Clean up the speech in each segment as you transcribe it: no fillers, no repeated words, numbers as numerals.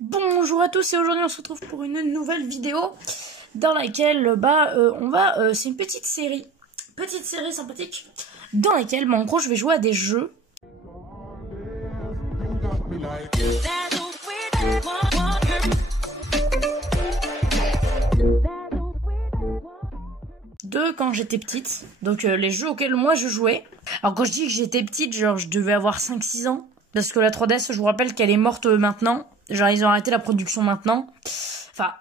Bonjour à tous et aujourd'hui on se retrouve pour une nouvelle vidéo dans laquelle c'est une petite série sympathique dans laquelle en gros je vais jouer à des jeux. De quand j'étais petite, donc les jeux auxquels moi je jouais. Alors quand je dis que j'étais petite, genre je devais avoir 5-6 ans, parce que la 3DS je vous rappelle qu'elle est morte maintenant, genre ils ont arrêté la production maintenant, enfin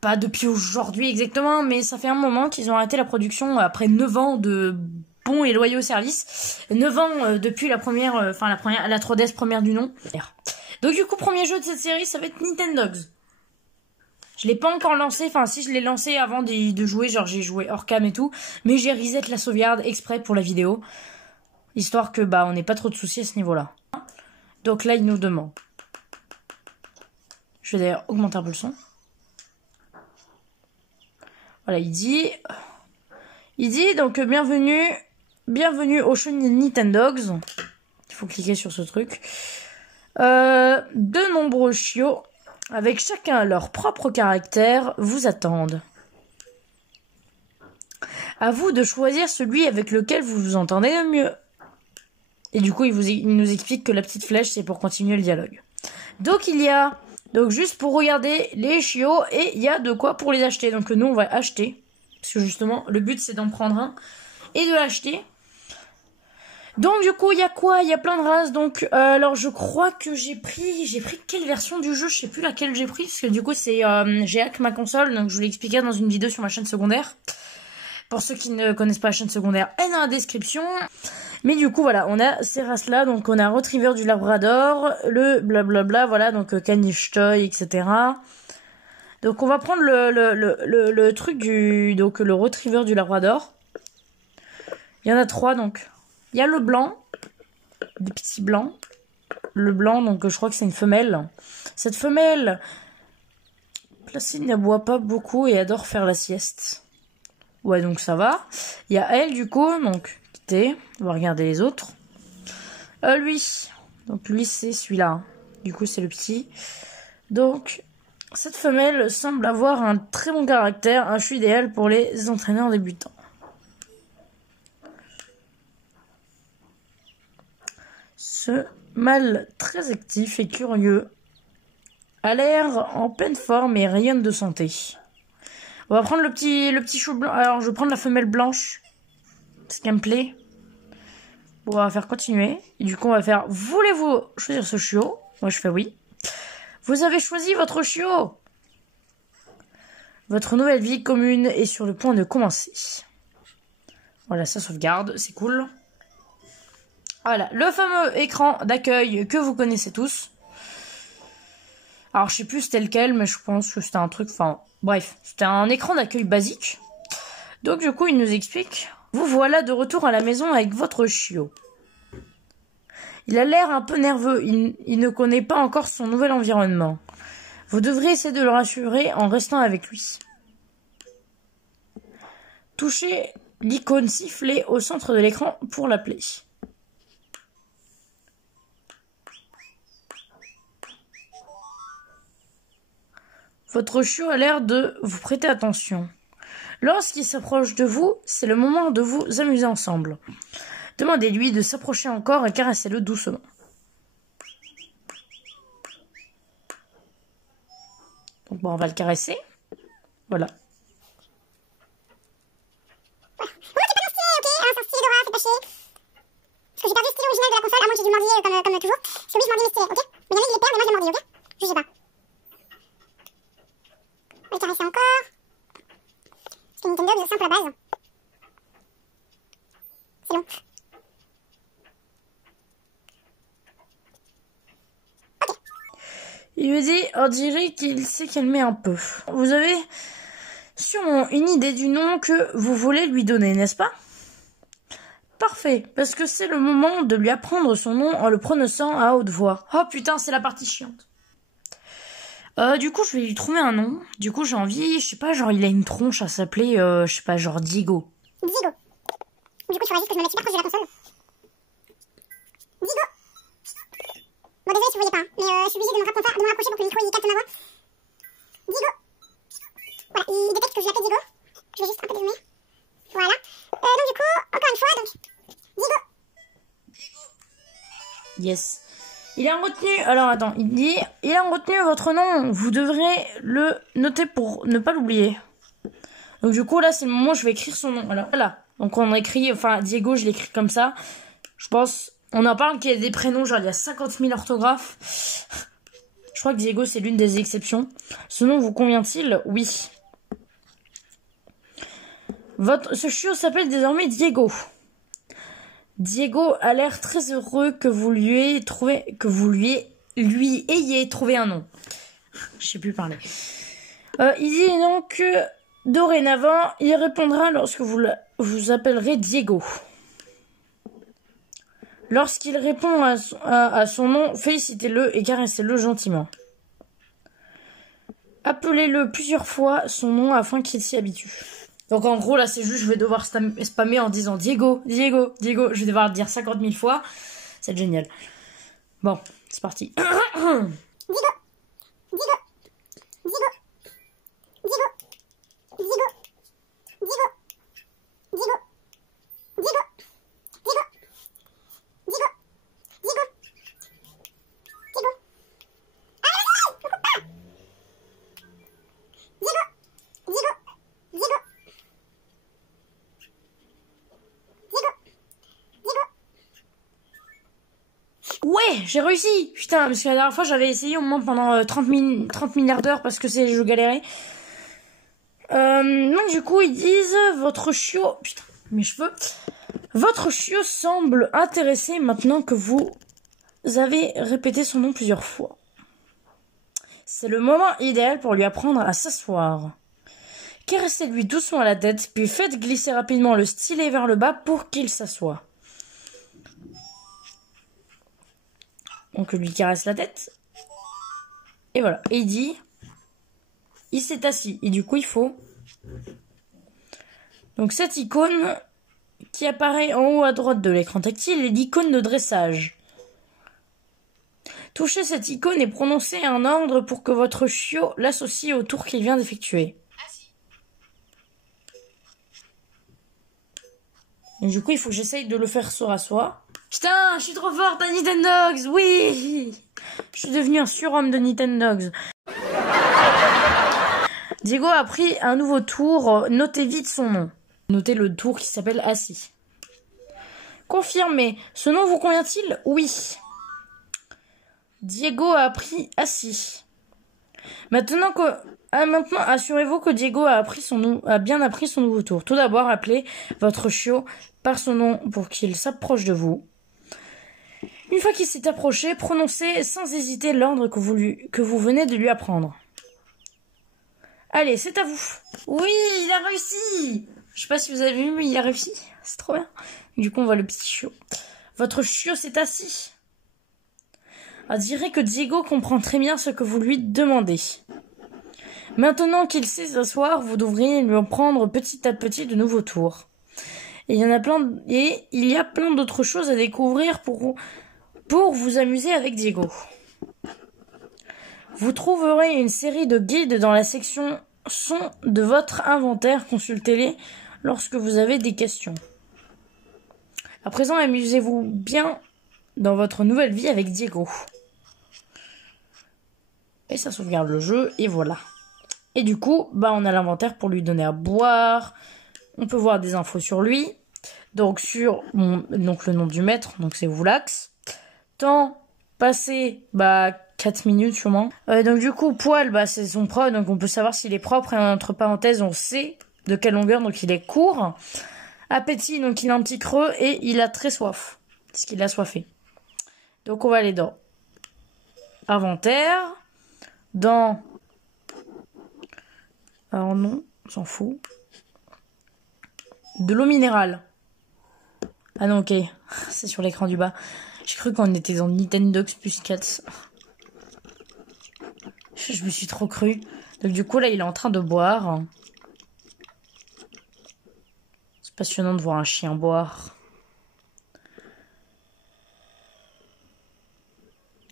pas depuis aujourd'hui exactement, mais ça fait un moment qu'ils ont arrêté la production après 9 ans de bons et loyaux services, 9 ans depuis la 3DS première du nom. Donc du coup premier jeu de cette série ça va être Nintendogs. Je l'ai pas encore lancé, enfin si je l'ai lancé avant de jouer, genre j'ai joué hors cam et tout, mais j'ai reset la sauvegarde exprès pour la vidéo, histoire que on n'ait pas trop de soucis à ce niveau-là. Donc là il nous demande. Je vais d'ailleurs augmenter un peu le son. Voilà, il dit donc bienvenue au show Nintendogs. Il faut cliquer sur ce truc. De nombreux chiots avec chacun leur propre caractère, vous attendent. À vous de choisir celui avec lequel vous vous entendez le mieux. Et du coup, il nous explique que la petite flèche, c'est pour continuer le dialogue. Donc, juste pour regarder les chiots, et il y a de quoi pour les acheter. Donc, nous, on va acheter. Parce que justement, le but, c'est d'en prendre un et de l'acheter. Donc du coup il y a quoi? Il y a plein de races. Donc alors je crois que j'ai pris quelle version du jeu? Je sais plus laquelle j'ai pris parce que du coup c'est j'ai hack ma console, donc je vous l'expliquerai dans une vidéo sur ma chaîne secondaire. Pour ceux qui ne connaissent pas la chaîne secondaire, elle est dans la description. Mais du coup voilà, on a ces races là, donc on a Retriever du Labrador, le blablabla, voilà, donc Caniche Toy, etc. Donc on va prendre le truc le Retriever du Labrador. Il y en a 3 donc. Il y a le blanc, des petits blancs. Le blanc, donc je crois que c'est une femelle. Cette femelle, Placide n'aboie pas beaucoup et adore faire la sieste. Ouais, donc ça va. Il y a elle, du coup, donc, quittez. On va regarder les autres. Lui, c'est celui-là. Du coup, c'est le petit. Donc, cette femelle semble avoir un très bon caractère, un choix idéal pour les entraîneurs débutants. Ce mâle très actif et curieux a l'air en pleine forme et rayonne de santé. On va prendre le petit chou blanc. Alors, je vais prendre la femelle blanche. Ce qui me plaît. On va faire continuer. Et du coup, on va faire, voulez-vous choisir ce chiot? Moi, je fais oui. Vous avez choisi votre chiot. Votre nouvelle vie commune est sur le point de commencer. Voilà, ça sauvegarde. C'est cool. Voilà, le fameux écran d'accueil que vous connaissez tous. Alors, je sais plus c'était lequel, mais je pense que c'était un truc, bref, c'était un écran d'accueil basique. Donc, du coup, il nous explique. Vous voilà de retour à la maison avec votre chiot. Il a l'air un peu nerveux, il ne connaît pas encore son nouvel environnement. Vous devrez essayer de le rassurer en restant avec lui. Touchez l'icône sifflée au centre de l'écran pour l'appeler. Votre chiot a l'air de vous prêter attention. Lorsqu'il s'approche de vous, c'est le moment de vous amuser ensemble. Demandez-lui de s'approcher encore et caressez-le doucement. Donc on va le caresser. Voilà. Moi, c'est pas mon style, ok? C'est un style Dora, c'est pas chier. Parce que j'ai perdu le style original de la console, à moins que j'ai dû mordiller comme toujours. Parce que oui, je mordis mes stylés, ok? Mais il y en a, ils les perdent, mais moi, je les mordis, ok? Je sais pas. On va le caresser encore. Parce que Nintendo, c'est simple à la base. C'est long. Ok. Il me dit, on dirait qu'il s'est calmé un peu. Vous avez sûrement une idée du nom que vous voulez lui donner, n'est-ce pas? Parfait, parce que c'est le moment de lui apprendre son nom en le prononçant à haute voix. Oh putain, c'est la partie chiante. Du coup, je vais lui trouver un nom. Du coup, j'ai envie, je sais pas, genre il a une tronche à s'appeler, je sais pas, genre Digo. Digo. Du coup, tu réalises que je me mets super proche de la console. Digo. Bon, désolé si vous voyez pas, hein, mais je suis obligée de me rapprocher pour que le micro il capte ma voix. Diego. Voilà, il détecte que je l'appelle Diego. Je vais juste un peu dézoomer. Voilà. Donc du coup, encore une fois, donc Diego. Yes. Il a retenu, alors attends, il dit, il a retenu votre nom, vous devrez le noter pour ne pas l'oublier. Donc du coup là c'est le moment où je vais écrire son nom. Alors voilà, donc on écrit, enfin Diego je l'écris comme ça. Je pense, on en parle qu'il y a des prénoms, genre il y a 50 000 orthographes. Je crois que Diego c'est l'une des exceptions. Ce nom vous convient-il? Oui. Ce chiot s'appelle désormais Diego. Diego a l'air très heureux que vous lui ayez trouvé, lui ayez trouvé un nom. Je sais plus parler. Il dit donc que dorénavant, il répondra lorsque vous appellerez Diego. Lorsqu'il répond à son nom, félicitez-le et caressez-le gentiment. Appelez-le plusieurs fois son nom afin qu'il s'y habitue. Donc en gros là c'est juste je vais devoir spammer en disant Diego, Diego, Diego. Je vais devoir le dire 50 000 fois. C'est génial. Bon, c'est parti. Diego. Diego. Diego. Diego. Diego. Diego. Diego. Diego. Diego. Diego. Diego. Diego. Allez, ne coupe pas. Diego. Diego. Diego. Ouais, j'ai réussi. Putain, parce que la dernière fois j'avais essayé au moins pendant 30 milliards d'heures parce que je galérais. Donc du coup ils disent votre chiot... Putain, mes cheveux. Votre chiot semble intéressé maintenant que vous avez répété son nom plusieurs fois. C'est le moment idéal pour lui apprendre à s'asseoir. Caressez-lui doucement la tête, puis faites glisser rapidement le stylet vers le bas pour qu'il s'assoie. Donc, lui caresse la tête. Et voilà. Et il dit... Il s'est assis. Et du coup, il faut... Donc, cette icône qui apparaît en haut à droite de l'écran tactile est l'icône de dressage. Touchez cette icône et prononcez un ordre pour que votre chiot l'associe au tour qu'il vient d'effectuer. Et du coup, il faut que j'essaye de le faire se rasseoir. Putain, je suis trop forte à Nintendogs, oui! Je suis devenu un surhomme de Nintendogs. Diego a pris un nouveau tour, notez vite son nom. Notez le tour qui s'appelle assis. Confirmez, ce nom vous convient-il? Oui. Diego a pris assis. Maintenant, assurez-vous que Diego a bien appris son nouveau tour. Tout d'abord, appelez votre chiot par son nom pour qu'il s'approche de vous. Une fois qu'il s'est approché, prononcez sans hésiter l'ordre que vous venez de lui apprendre. Allez, c'est à vous. Oui, il a réussi. Je sais pas si vous avez vu, mais il a réussi. C'est trop bien. Du coup, on voit le petit chiot. Votre chiot s'est assis. On dirait que Diego comprend très bien ce que vous lui demandez. Maintenant qu'il sait s'asseoir, vous devriez lui en prendre petit à petit de nouveaux tours. Et il y a plein d'autres choses à découvrir pour vous amuser avec Diego. Vous trouverez une série de guides dans la section son de votre inventaire. Consultez-les lorsque vous avez des questions. À présent, amusez-vous bien dans votre nouvelle vie avec Diego. Et ça sauvegarde le jeu, et voilà. Et du coup, on a l'inventaire pour lui donner à boire. On peut voir des infos sur lui. Donc le nom du maître, donc c'est Woolax. Temps passé, 4 minutes sûrement. Donc du coup, poil, c'est son propre, donc on peut savoir s'il est propre. Et entre parenthèses, on sait de quelle longueur, donc il est court. Appétit, donc il a un petit creux et il a très soif. Parce qu'il a soifé. Donc on va aller dans inventaire. Dans... Alors non, on s'en fout. De l'eau minérale. Ah non, ok. C'est sur l'écran du bas. J'ai cru qu'on était dans Nintendogs plus 4. Je me suis trop cru. Donc du coup, là, il est en train de boire. C'est passionnant de voir un chien boire.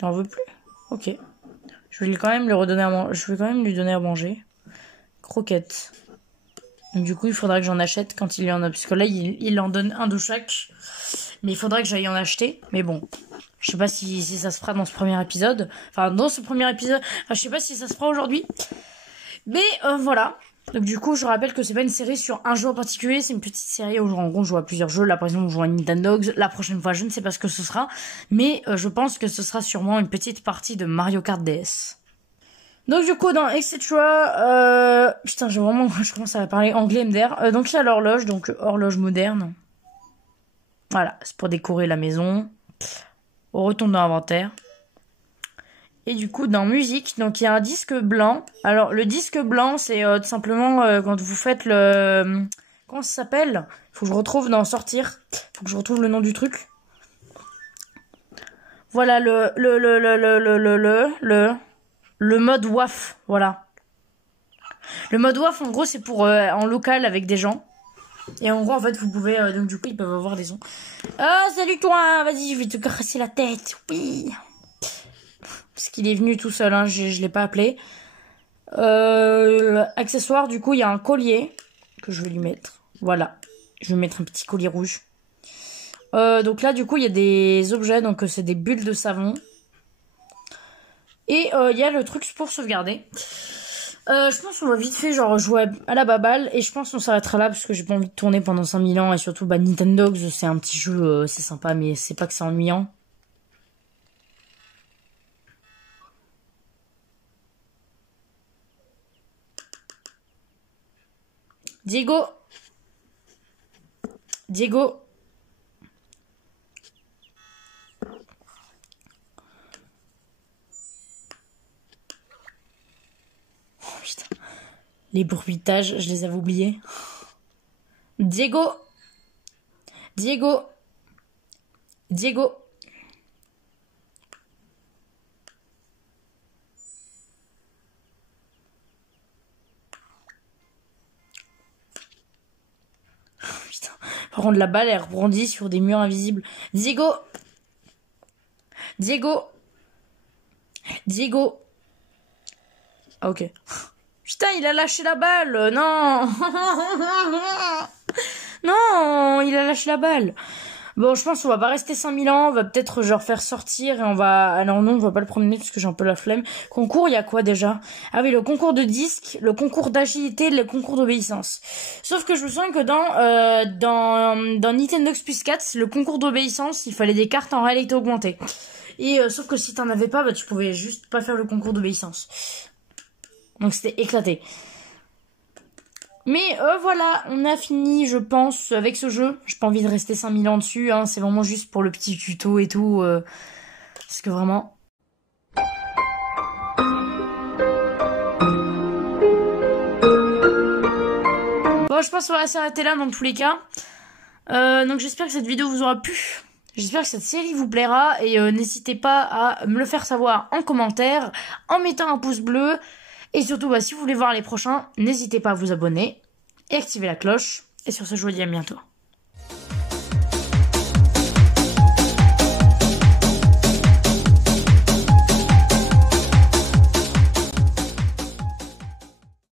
Il en veut plus? Ok. Je vais quand même lui redonner à manger. Je vais quand même lui donner à manger. Croquettes. Donc du coup, il faudra que j'en achète quand il y en a. Parce que là, il en donne un de chaque. Mais il faudra que j'aille en acheter. Mais bon, je sais pas si ça se fera dans ce premier épisode. Enfin, dans ce premier épisode. Enfin, je sais pas si ça se fera aujourd'hui. Mais voilà. Donc du coup, je rappelle que c'est pas une série sur un jeu en particulier. C'est une petite série où en gros, on joue à plusieurs jeux. Là, par exemple, on joue à Nintendogs. La prochaine fois, je ne sais pas ce que ce sera. Mais je pense que ce sera sûrement une petite partie de Mario Kart DS. Donc du coup dans etc. Putain je commence à parler anglais MDR. Donc il y a l'horloge, donc horloge moderne. Voilà, c'est pour décorer la maison. On retourne dans l'inventaire. Et du coup dans musique, donc il y a un disque blanc. Alors le disque blanc c'est tout simplement quand vous faites le... Comment ça s'appelle? Faut que je retrouve dans sortir. Faut que je retrouve le nom du truc. Voilà le mode WAF, voilà. Le mode WAF, en gros, c'est pour en local avec des gens. Et en gros, en fait, vous pouvez... donc, du coup, ils peuvent avoir des sons. Ah, salut toi! Vas-y, je vais te casser la tête. Oui! Parce qu'il est venu tout seul, hein, je l'ai pas appelé. Accessoire, du coup, il y a un collier que je vais lui mettre. Voilà. Je vais mettre un petit collier rouge. Donc là, du coup, il y a des objets. Donc, c'est des bulles de savon. Et il y a le truc pour sauvegarder. Je pense qu'on va vite fait genre jouer à la baballe. Et je pense qu'on s'arrêtera là parce que j'ai pas envie de tourner pendant 5000 ans. Et surtout bah Nintendogs c'est un petit jeu, c'est sympa mais c'est pas que c'est ennuyant. Diego. Diego. Putain. Les bruitages, je les avais oubliés. Diego. Diego. Diego. Putain. Par contre, la balle, elle rebondit sur des murs invisibles. Diego. Diego. Diego. Ah, ok. Putain, il a lâché la balle. Non. Non, il a lâché la balle. Bon, je pense qu'on va pas rester 5000 ans. On va peut-être genre faire sortir et on va... Alors non, on va pas le promener parce que j'ai un peu la flemme. Concours, il y a quoi déjà? Ah oui, le concours de disque, le concours d'agilité, le concours d'obéissance. Sauf que je me souviens que dans Nintendogs Plus 4, le concours d'obéissance, il fallait des cartes en réalité augmentée. Et sauf que si t'en avais pas, bah tu pouvais juste pas faire le concours d'obéissance. Donc c'était éclaté. Mais voilà, on a fini, je pense, avec ce jeu. J'ai pas envie de rester 5000 ans dessus, hein. C'est vraiment juste pour le petit tuto et tout. Parce que vraiment... Bon, je pense qu'on va s'arrêter là dans tous les cas. Donc j'espère que cette vidéo vous aura plu. J'espère que cette série vous plaira. Et n'hésitez pas à me le faire savoir en commentaire, en mettant un pouce bleu. Et surtout, bah, si vous voulez voir les prochains, n'hésitez pas à vous abonner et activer la cloche. Et sur ce, je vous dis à bientôt.